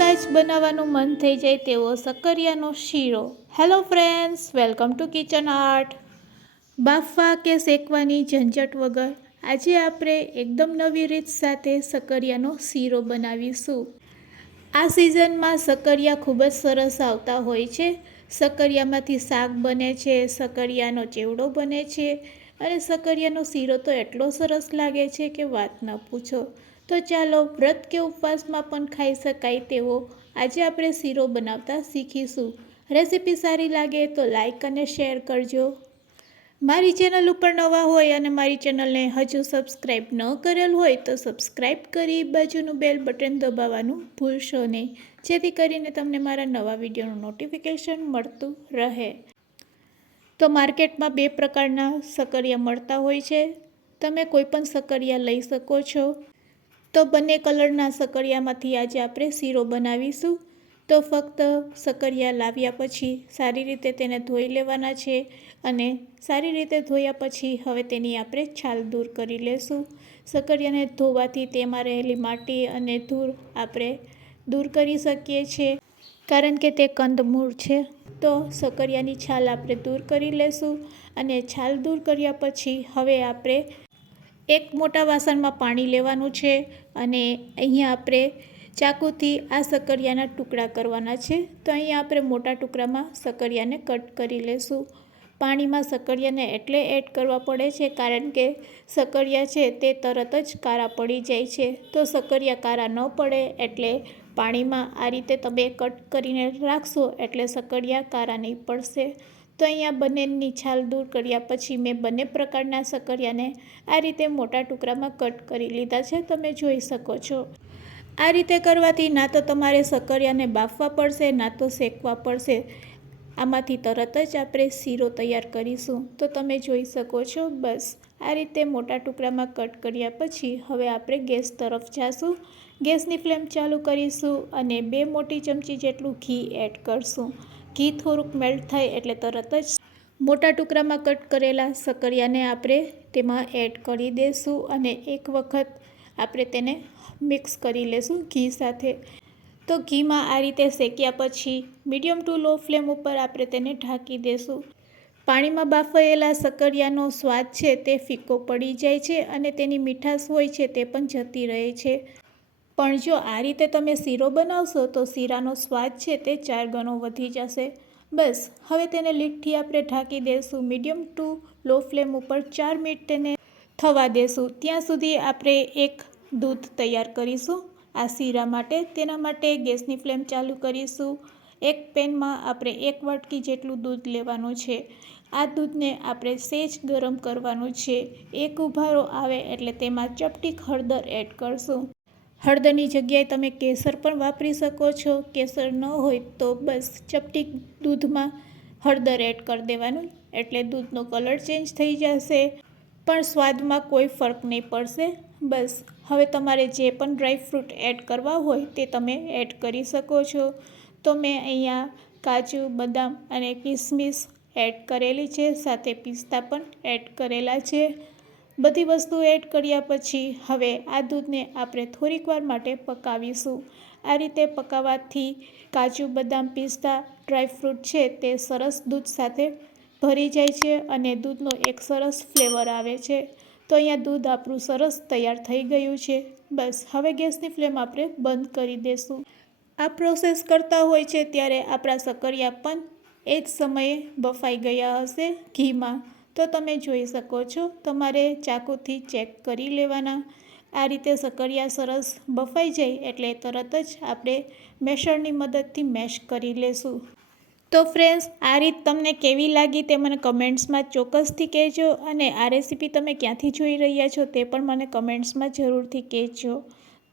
જોતાં જ બનાવવાનું મન થઈ જાય તેવો સક્કરિયાનો શીરો। Hello friends, welcome to kitchen art. બાફવા કે શેકવાની ઝંઝટ વગર આજે આપણે એકદમ નવી રીત સાથે સક્કરિયાનો શીરો બનાવીશું। આ સિઝનમાં સક્કરિયા ખૂબ જ સરસ આવતા હોય છે। સક્કરિયામાંથી શાક બને છે, સક્કરિયાનો ચેવડો બને છે અને સક્કરિયાનો શીરો તો એટલો સરસ લાગે છે કે વાત ન પૂછો। તો ચાલો વ્રત કે ઉપવાસમાં પણ ખાઈ શકાય તેવો આજે આપણે શીરો બનાવતા શીખીશું। રેસીપી સારી લાગે તો લાઈક અને શેર કરજો। મારી ચેનલ ઉપર નવા હોય અને મારી ચેનલને હજુ સબસ્ક્રાઈબ ન કરેલ હોય તો સબસ્ક્રાઈબ કરી બાજુનું બેલ બટન દબાવવાનું ભૂલશો નહીં, જેથી કરીને તમને મારા નવા વિડીયોનું નોટિફિકેશન મળતું રહે। તો માર્કેટમાં બે પ્રકારના સક્કરિયા મળતા હોય છે, તમે કોઈ પણ સક્કરિયા લઈ શકો છો। તો બંને કલરના સક્કરિયામાંથી આજે આપણે શીરો બનાવીશું। તો ફક્ત સક્કરિયા લાવ્યા પછી સારી રીતે તેને ધોઈ લેવાના છે અને સારી રીતે ધોયા પછી હવે તેની આપણે છાલ દૂર કરી લેશું। સક્કરિયાને ધોવાથી તેમાં રહેલી માટી અને ધૂળ આપણે દૂર કરી શકીએ છીએ, કારણ કે તે કંદમૂળ છે। તો સક્કરિયાની છાલ આપણે દૂર કરી લેશું અને છાલ દૂર કર્યા પછી હવે આપણે એક મોટા વાસણમાં પાણી લેવાનું છે અને અહીંયા આપણે ચાકુથી આ સક્કરિયાના ટુકડા કરવાના છે। તો અહીંયા આપણે મોટા ટુકડામાં સક્કરિયાને કટ કરી લેશું। પાણીમાં સક્કરિયાને એટલે એડ કરવા પડે છે કારણ કે સક્કરિયા છે તે તરત જ કાળા પડી જાય છે। તો સક્કરિયા કાળા ન પડે એટલે પાણીમાં આ રીતે તમે કટ કરીને રાખશો એટલે સક્કરિયા કાળા નહીં પડશે। તો અહીંયા બંનેની છાલ દૂર કર્યા પછી મેં બંને પ્રકારના સક્કરિયાને આ રીતે મોટા ટુકડામાં કટ કરી લીધા છે, તમે જોઈ શકો છો। આ રીતે કરવાથી ના તો તમારે સક્કરિયાને બાફવા પડશે, ના તો શેકવા પડશે। આમાંથી તરત જ આપણે શીરો તૈયાર કરીશું। તો તમે જોઈ શકો છો, બસ આ રીતે મોટા ટુકડામાં કટ કર્યા પછી હવે આપણે ગેસ તરફ જાશું। ગેસની ફ્લેમ ચાલુ કરીશું અને 2 મોટી ચમચી જેટલું ઘી એડ કરશું। ઘી થોડુંક મેલ્ટ થાય એટલે તરત જ મોટા ટુકડામાં કટ કરેલા સક્કરિયાને આપણે તેમાં એડ કરી દઈશું અને એક વખત આપણે તેને મિક્સ કરી લેશું ઘી સાથે। તો ઘીમાં આ રીતે શેક્યા પછી મીડિયમ ટુ લો ફ્લેમ ઉપર આપણે તેને ઢાંકી દઈશું। પાણીમાં બાફાયેલા સક્કરિયાનો સ્વાદ છે તે ફીકો પડી જાય છે અને તેની મીઠાશ હોય છે તે પણ જતી રહે છે, પણ જો આ રીતે તમે શીરો બનાવશો તો શીરાનો સ્વાદ છે તે 4 ગણો વધી જશે। બસ હવે તેને લીડથી આપણે ઢાંકી દઈશું। મીડિયમ ટુ લો ફ્લેમ ઉપર 4 મિનિટ તેને થવા દેશું। ત્યાં સુધી આપણે એક દૂધ તૈયાર કરીશું આ શીરા માટે। તેના માટે ગેસની ફ્લેમ ચાલુ કરીશું। એક પેનમાં આપણે 1 વાટકી જેટલું દૂધ લેવાનું છે। આ દૂધને આપણે સહેજ ગરમ કરવાનું છે। એક ઉભારો આવે એટલે તેમાં ચપટી હળદર એડ કરશું। હળદરની જગ્યાએ તમે કેસર પણ વાપરી શકો છો। કેસર ન હોય તો બસ ચપટી દૂધમાં હળદર એડ કરી દેવાનું એટલે દૂધનો કલર ચેન્જ થઈ જશે, પણ સ્વાદમાં કોઈ ફરક નહીં પડશે। બસ હવે તમારે જે પણ ડ્રાયફ્રૂટ એડ કરવા હોય તે તમે એડ કરી શકો છો। તો મેં અહીંયા કાજુ, બદામ અને કિસમિસ એડ કરેલી છે, સાથે પિસ્તા પણ એડ કરેલા છે। બધી વસ્તુ એડ કર્યા પછી હવે આ દૂધને આપણે થોડીક વાર માટે પકાવીશું। આ રીતે પકાવવાથી કાજુ, બદામ, પિસ્તા, ડ્રાયફ્રૂટ છે તે સરસ દૂધ સાથે ભરી જાય છે અને દૂધનો એક સરસ ફ્લેવર આવે છે। તો અહીંયા દૂધ આપણું સરસ તૈયાર થઈ ગયું છે। બસ હવે ગેસની ફ્લેમ આપણે બંધ કરી દઈશું। આ પ્રોસેસ કરતા હોય છે ત્યારે આપણા સક્કરિયા પણ એ જ સમયે બફાઈ ગયા હશે ઘીમાં। તો તમે જોઈ શકો છો, તમારે ચાકુથી ચેક કરી લેવાના। આ રીતે સક્કરિયા સરસ બફાઈ જાય એટલે તરત જ આપણે મેશરની મદદથી મેશ કરી લેશું। તો ફ્રેન્ડ્સ, આ રીત તમને કેવી લાગી તે મને કમેન્ટ્સમાં ચોક્કસથી કહેજો અને આ રેસીપી તમે ક્યાંથી જોઈ રહ્યા છો તે પણ મને કમેન્ટ્સમાં જરૂરથી કહેજો।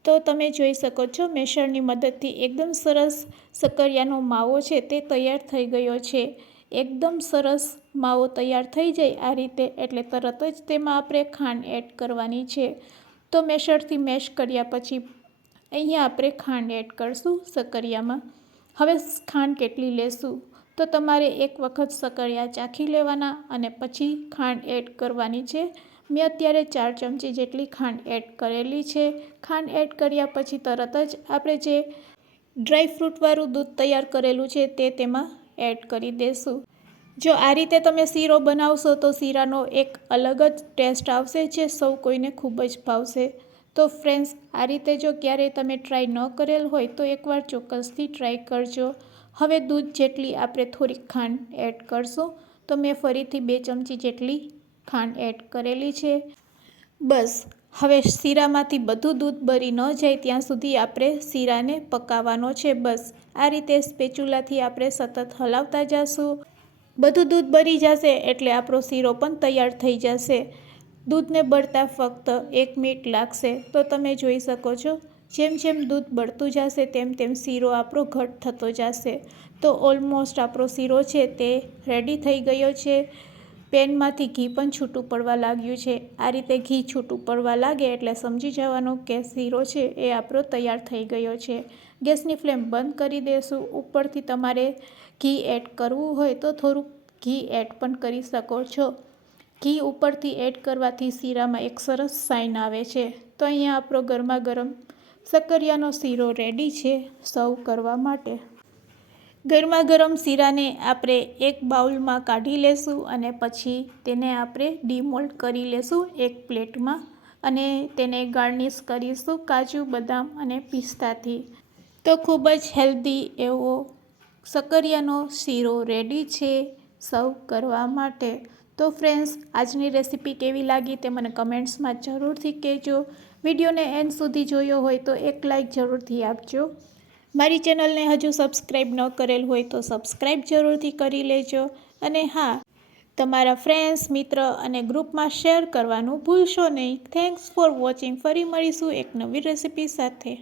તો તમે જોઈ શકો છો, મેશરની મદદથી એકદમ સરસ સક્કરિયાનો માવો છે તે તૈયાર થઈ ગયો છે। એકદમ સરસ માવો તૈયાર થઈ જાય આ રીતે એટલે તરત જ તેમાં આપણે ખાંડ એડ કરવાની છે। તો મેશરથી મેશ કર્યા પછી અહીંયા આપણે ખાંડ એડ કરશું સક્કરિયામાં। હવે ખાંડ કેટલી લેશું તો તમારે એક વખત સક્કરિયા ચાખી લેવાના અને પછી ખાંડ એડ કરવાની છે। મેં અત્યારે 4 ચમચી જેટલી ખાંડ એડ કરેલી છે। ખાંડ એડ કર્યા પછી તરત જ આપણે જે ડ્રાય ફ્રૂટવાળું દૂધ તૈયાર કરેલું છે તે તેમાં એડ કરી દેશું. જો આ રીતે તમે શીરો બનાવશો તો શીરાનો એક અલગ જ ટેસ્ટ આવશે જે સૌ કોઈને ખૂબ જ ભાવશે. તો ફ્રેન્ડ્સ, આ રીતે જો ક્યારેય તમે ટ્રાય ન કરેલ હોય તો એકવાર ચોક્કસથી ટ્રાય કરજો. હવે દૂધ જેટલી આપણે થોડીક ખાંડ એડ કરશું. તો મેં ફરીથી 2 ચમચી જેટલી ખાંડ એડ કરેલી છે. બસ હવે શીરામાંથી બધું દૂધ બળી ન જાય ત્યાં સુધી આપણે શીરાને પકાવવાનો છે. બસ આ રીતે સ્પેચુલાથી આપણે સતત હલાવતા જઈશું. બધું દૂધ બળી જશે એટલે આપણો શીરો પણ તૈયાર થઈ જશે. દૂધને બળતા ફક્ત 1 મિનિટ લાગશે. તો તમે જોઈ શકો છો જેમ જેમ દૂધ બળતું જશે તેમ તેમ શીરો આપણો ઘટ થતો જશે. તો ઓલમોસ્ટ આપણો શીરો છે તે રેડી થઈ ગયો છે. પેનમાંથી ઘી પણ છૂટું પડવા લાગ્યું છે. આ રીતે ઘી છૂટું પડવા લાગે એટલે સમજી જવાનું કે શીરો છે એ આપણો તૈયાર થઈ ગયો છે. ગેસની ફ્લેમ બંધ કરી દેશું. ઉપરથી તમારે ઘી એડ કરવું હોય તો થોડુંક ઘી એડ પણ કરી શકો છો. ઘી ઉપરથી એડ કરવાથી શીરામાં એક સરસ શાઇન આવે છે. તો અહીંયા આપણો ગરમા ગરમ શક્કરિયાનો શીરો રેડી છે સર્વ કરવા માટે. ગરમા ગરમ શીરાને આપણે એક બાઉલમાં કાઢી લેશું અને પછી તેને આપણે ડીમોલ્ડ કરી લેશું એક પ્લેટમાં અને તેને ગાર્નિશ કરીશું કાજુ, બદામ અને પિસ્તાથી. તો ખૂબ જ હેલ્ધી એવો શક્કરિયાનો શીરો રેડી છે સર્વ કરવા માટે. તો ફ્રેન્ડ્સ, આજની રેસીપી કેવી લાગી તે મને કમેન્ટ્સમાં જરૂરથી કહેજો. વિડીયોને એન્ડ સુધી જોયો હોય તો એક લાઇક જરૂરથી આપજો. મારી ચેનલને હજુ સબસ્ક્રાઈબ ન કરેલ હોય તો સબસ્ક્રાઈબ જરૂરથી કરી લેજો. અને હા, તમારા ફ્રેન્ડ્સ, મિત્ર અને ગ્રુપમાં શેર કરવાનું ભૂલશો નહીં. Thanks for watching. ફરી મળીશું એક નવી રેસીપી સાથે.